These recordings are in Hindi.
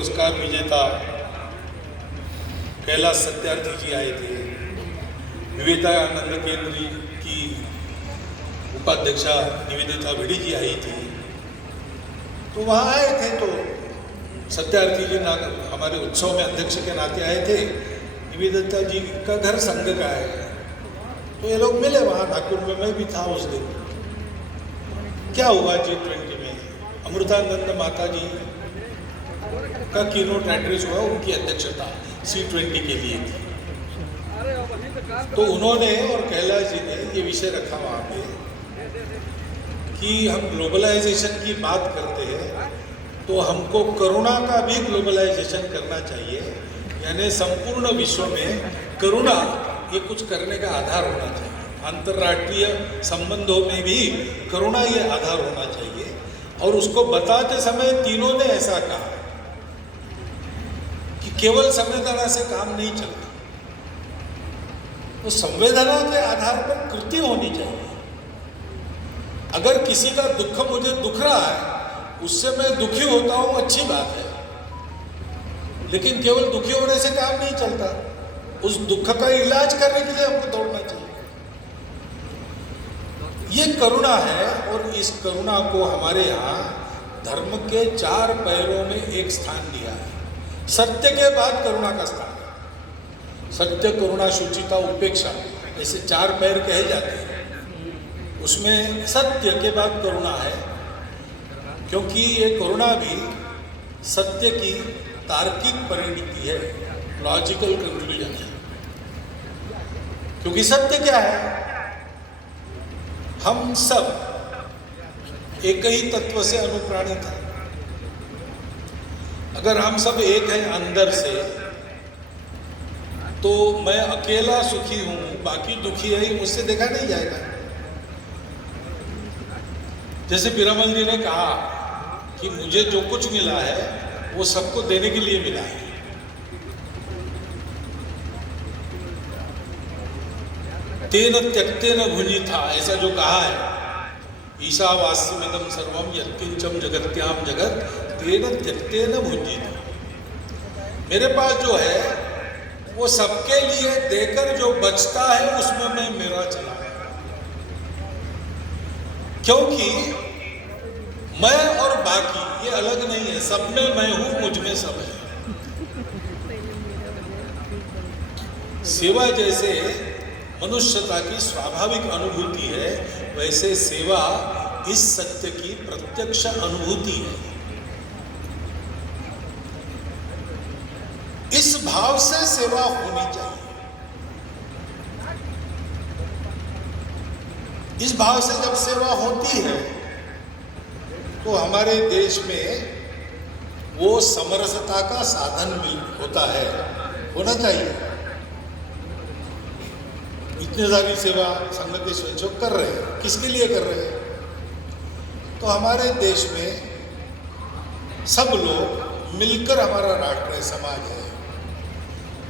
पुरस्कार विजेता कैलाश सत्यार्थी जी आए थे, विवेकानंद केंद्र की उपाध्यक्षा निवेदिता भिड़ी जी आई थी। तो वहाँ आए थे तो सत्यार्थी जी हमारे उत्सव में अध्यक्ष के नाते आए थे। निवेदिता जी का घर संघ का है, तो ये लोग मिले वहाँ ठाकुर में। मैं भी था उस दिन। क्या हुआ G20 में, अमृतानंद माता जी का कीनोट एड्रेस हुआ, उनकी अध्यक्षता C20 के लिए थी। तो उन्होंने और कैलाश जी ने ये विषय रखा वहाँ पे कि हम ग्लोबलाइजेशन की बात करते हैं तो हमको करुणा का भी ग्लोबलाइजेशन करना चाहिए, यानी संपूर्ण विश्व में करुणा ये कुछ करने का आधार होना चाहिए। अंतर्राष्ट्रीय संबंधों में भी करुणा ये आधार होना चाहिए। और उसको बताते समय तीनों ने ऐसा कहा कि केवल संवेदना से काम नहीं चलता, तो संवेदना के आधार पर कृति होनी चाहिए। अगर किसी का दुख मुझे दुख रहा है, उससे मैं दुखी होता हूं, अच्छी बात है, लेकिन केवल दुखी होने से काम नहीं चलता। उस दुख का इलाज करने के लिए हमको दौड़ना चाहिए। ये करुणा है, और इस करुणा को हमारे यहाँ धर्म के 4 पैरों में एक स्थान दिया है। सत्य के बाद करुणा का स्थान है। सत्य, करुणा, शुचिता, उपेक्षा, ऐसे 4 पैर कहे जाते हैं। उसमें सत्य के बाद करुणा है, क्योंकि ये करुणा भी सत्य की तार्किक परिणति है, लॉजिकल कंक्लूजन है। क्योंकि सत्य क्या है? हम सब एक ही तत्व से अनुप्राणित हैं। अगर हम सब एक हैं अंदर से, तो मैं अकेला सुखी हूं, बाकी दुखी है, मुझसे देखा नहीं जाएगा। जैसे पीरामल जी ने कहा कि मुझे जो कुछ मिला है वो सबको देने के लिए मिला है। तेन त्यक्तेन भुजिथा, ऐसा जो कहा है, ईशावास्यमिदं सर्वं यत्किंचम जगत्याम जगत तेन त्यक्तेन भुजिथा। मेरे पास जो है वो सबके लिए देकर जो बचता है उसमें मैं मेरा चला, क्योंकि मैं और बाकी ये अलग नहीं है। सब में मैं हूं, मुझ में सब है। सेवा जैसे मनुष्यता की स्वाभाविक अनुभूति है, वैसे सेवा इस सत्य की प्रत्यक्ष अनुभूति है। इस भाव से सेवा होनी चाहिए। इस भाव से जब सेवा होती है तो हमारे देश में वो समरसता का साधन होता है, होना चाहिए। इतनी सारी सेवा संघ के स्वयंसेवक कर रहे हैं, किसके लिए कर रहे हैं? तो हमारे देश में सब लोग मिलकर हमारा राष्ट्र है, समाज है।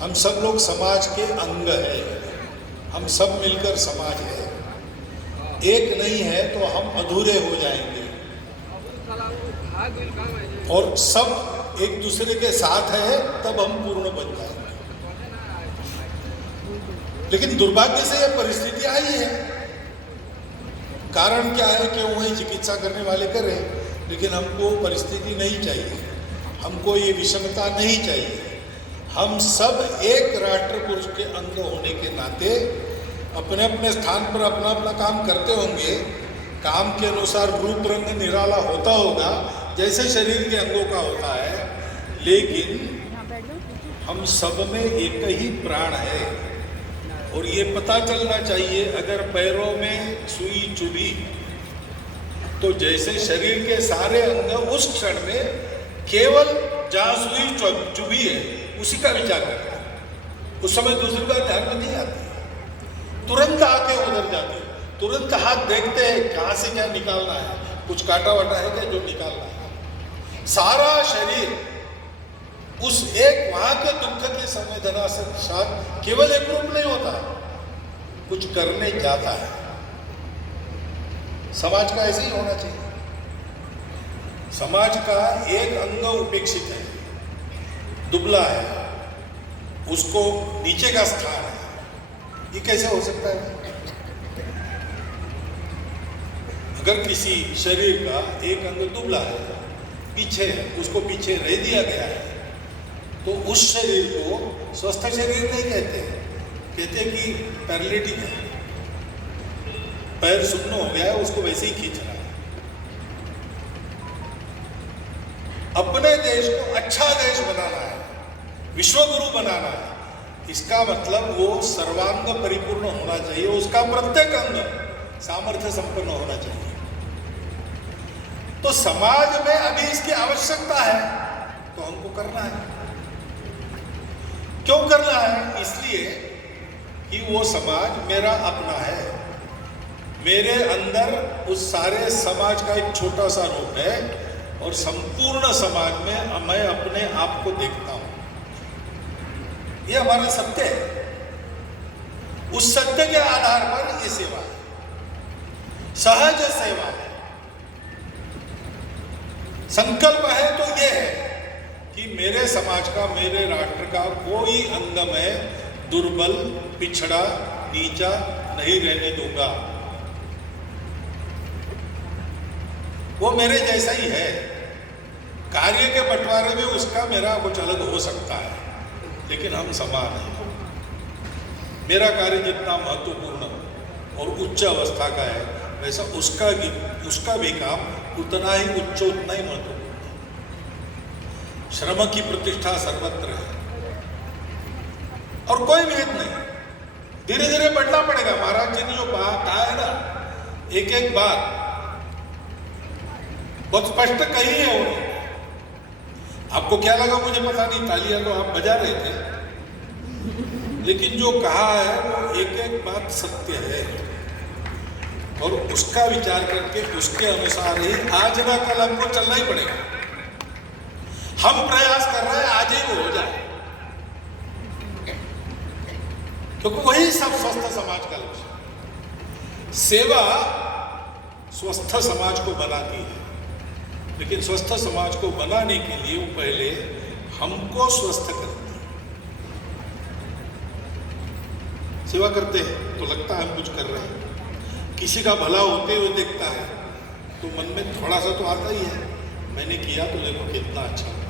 हम सब लोग समाज के अंग हैं, हम सब मिलकर समाज है। एक नहीं है तो हम अधूरे हो जाएंगे, और सब एक दूसरे के साथ है तब हम पूर्ण बन जाएंगे। लेकिन दुर्भाग्य से यह परिस्थिति आई है। कारण क्या है कि वही चिकित्सा करने वाले कर रहे हैं, लेकिन हमको परिस्थिति नहीं चाहिए, हमको ये विषमता नहीं चाहिए। हम सब एक राष्ट्र पुरुष के अंग होने के नाते अपने अपने स्थान पर अपना अपना काम करते होंगे। काम के अनुसार रूप रंग निराला होता होगा, जैसे शरीर के अंगों का होता है, लेकिन हम सब में एक ही प्राण है। और ये पता चलना चाहिए, अगर पैरों में सुई चुभी तो जैसे शरीर के सारे अंग उस क्षण में केवल जहाँ सुई चुभी है उसी का विचार करते हैं। उस समय दूसरी बात ध्यान में नहीं आती, तुरंत आके उधर जाते हैं, तुरंत हाथ देखते हैं कहाँ से क्या निकालना है, कुछ काटा वाटा है क्या जो निकालना है। सारा शरीर उस एक वहां के दुख की संवेदना से साथ केवल एक रूप नहीं होता, कुछ करने जाता है। समाज का ऐसे ही होना चाहिए। समाज का एक अंग उपेक्षित है, दुबला है, उसको नीचे का स्थान है, ये कैसे हो सकता है? अगर किसी शरीर का एक अंग दुबला है, पीछे है, उसको पीछे रह दिया गया है, तो उस शरीर को स्वस्थ शरीर नहीं कहते, कहते कि पैरालिटिक है, पैर सुन्न हो गया है, उसको वैसे ही खींच रहा है। अपने देश को अच्छा देश बनाना है, विश्वगुरु बनाना है, इसका मतलब वो सर्वांग परिपूर्ण होना चाहिए, उसका प्रत्येक अंग सामर्थ्य संपन्न होना चाहिए। तो समाज में अभी इसकी आवश्यकता है, तो हमको करना है। क्यों करना है? इसलिए कि वो समाज मेरा अपना है, मेरे अंदर उस सारे समाज का एक छोटा सा रूप है, और संपूर्ण समाज में मैं अपने आप को देखता हूं। ये हमारा सत्य है, उस सत्य के आधार पर ये सेवा है, सहज सेवा है। संकल्प है तो ये है कि मेरे समाज का, मेरे राष्ट्र का कोई अंग में दुर्बल, पिछड़ा, नीचा नहीं रहने दूंगा। वो मेरे जैसा ही है, कार्य के बंटवारे में उसका मेरा कुछ अलग हो सकता है, लेकिन हम समान हैं। मेरा कार्य जितना महत्वपूर्ण और उच्च अवस्था का है, वैसा उसका भी काम उतना ही उच्च, उतना ही महत्वपूर्ण। श्रम की प्रतिष्ठा सर्वत्र है, और कोई भेद नहीं, धीरे धीरे बढ़ना पड़ेगा। महाराज जी ने जो कहा है ना, एक एक बात बहुत स्पष्ट कही है उन्होंने। आपको क्या लगा मुझे पता नहीं, तालियां तो आप बजा रहे थे, लेकिन जो कहा है वो एक एक बात सत्य है, और उसका विचार करके उसके अनुसार ही आज ना कल हमको चलना ही पड़ेगा। हम प्रयास कर रहे हैं आज ही वो हो जाए, क्योंकि वही सब स्वस्थ समाज का लक्ष्य। सेवा स्वस्थ समाज को बनाती है, लेकिन स्वस्थ समाज को बनाने के लिए वो पहले हमको स्वस्थ करती है। सेवा करते हैं तो लगता है हम कुछ कर रहे हैं, किसी का भला होते हुए देखता है तो मन में थोड़ा सा तो आता ही है, मैंने किया तो देखो कितना अच्छा हो गया।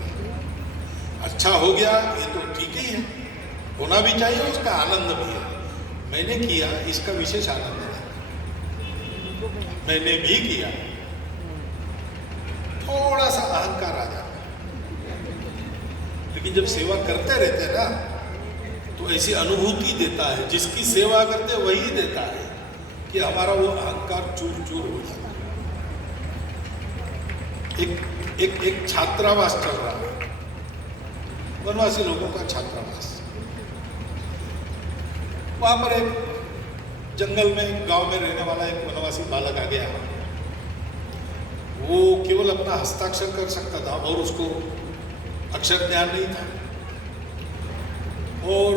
अच्छा हो गया ये तो ठीक ही है, होना भी चाहिए, उसका आनंद भी है। मैंने किया इसका विशेष आनंद है, मैंने भी किया, थोड़ा सा अहंकार आ जाता है। लेकिन जब सेवा करते रहते हैं ना, तो ऐसी अनुभूति देता है, जिसकी सेवा करते वही देता है कि हमारा वो अहंकार चूर चूर हो जाता है। एक छात्रावास चल रहा है, वनवासी लोगों का छात्रावास। वहां पर एक जंगल में, गांव में रहने वाला एक वनवासी बालक आ गया। वो केवल अपना हस्ताक्षर कर सकता था और उसको अक्षर ज्ञान नहीं था, और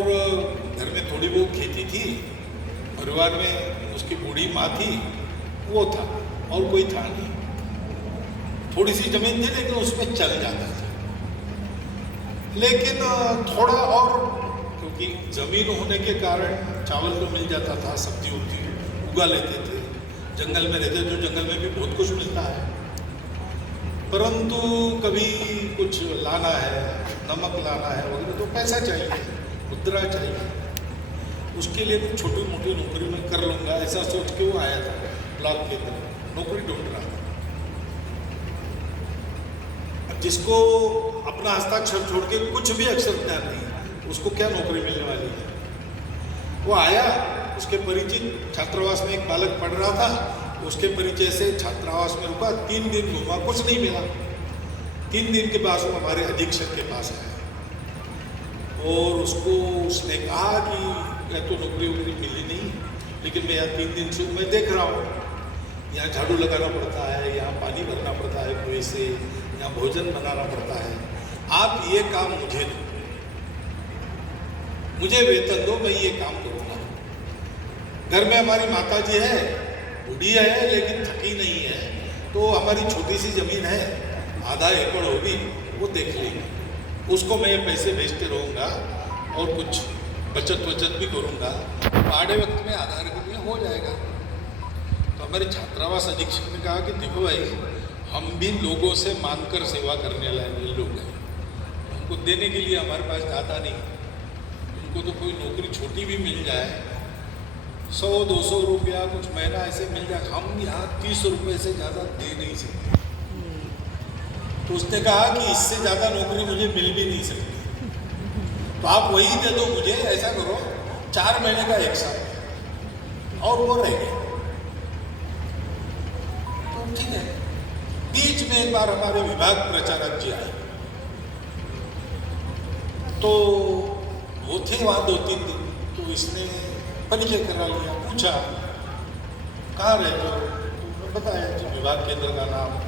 घर में थोड़ी बहुत खेती थी, परिवार में उसकी बूढ़ी माँ थी, वो था, और कोई था नहीं। थोड़ी सी जमीन थी लेकिन उसमें चल जाता था। लेकिन थोड़ा और, क्योंकि जमीन होने के कारण चावल तो मिल जाता था, सब्जी उब्जी उगा लेते थे, जंगल में रहते तो जंगल में भी बहुत कुछ मिलता है। परंतु कभी कुछ लाना है, नमक लाना है वगैरह, तो पैसा चाहिए, मुद्रा चाहिए। उसके लिए कुछ छोटी मोटी नौकरी मैं कर लूँगा, ऐसा सोच के वो आया था ब्लॉक के अंदर, नौकरी ढूंढ रहा था। अब जिसको अपना हस्ताक्षर छोड़ के कुछ भी अक्षर ज्ञान नहीं, उसको क्या नौकरी मिलने वाली है? वो आया, उसके परिचित छात्रावास में एक बालक पढ़ रहा था, उसके परिचय से छात्रावास में रुका, 3 दिन घूमा, कुछ नहीं मिला। 3 दिन के बाद वो हमारे अधीक्षक के पास आया, और उसने कहा कि या तो नौकरी वोकरी मिली नहीं, लेकिन मैं यहाँ 3 दिन से मैं देख रहा हूँ, यहाँ झाड़ू लगाना पड़ता है, यहाँ पानी भरना पड़ता है कुएं से, यहाँ भोजन बनाना पड़ता है, आप ये काम मुझे दो, मुझे वेतन दो, मैं ये काम करूँगा। घर में हमारी माता जी है, बूढ़ी है लेकिन थकी नहीं है, तो हमारी छोटी सी जमीन है, आधा एकड़ होगी, वो देख लेगी, उसको मैं पैसे भेजते रहूँगा और कुछ बचत भी करूँगा, तो आधे वक्त में आधार के लिए हो जाएगा। तो हमारे छात्रावास अधीक्षक ने कहा कि देखो भाई, हम भी लोगों से मांगकर सेवा करने लायक लोग हैं, उनको देने के लिए हमारे पास ज़्यादा नहीं। उनको तो कोई नौकरी छोटी भी मिल जाए, 100-200 रुपया कुछ महीना ऐसे मिल जाए, हम यहाँ 30 रुपये से ज़्यादा दे नहीं सकते। तो उसने कहा कि इससे ज़्यादा नौकरी मुझे मिल भी नहीं सकती, तो आप वही दे दो मुझे, ऐसा करो 4 महीने का एक साल और वो रह गया। तो ठीक है। बीच में एक बार हमारे विभाग प्रचारक जी आए, तो वो थे वहाँ 2-3 दिन, तो इसने परिचय करा लिया, पूछा कहाँ रहते हो, तो बताया जी विभाग केंद्र का नाम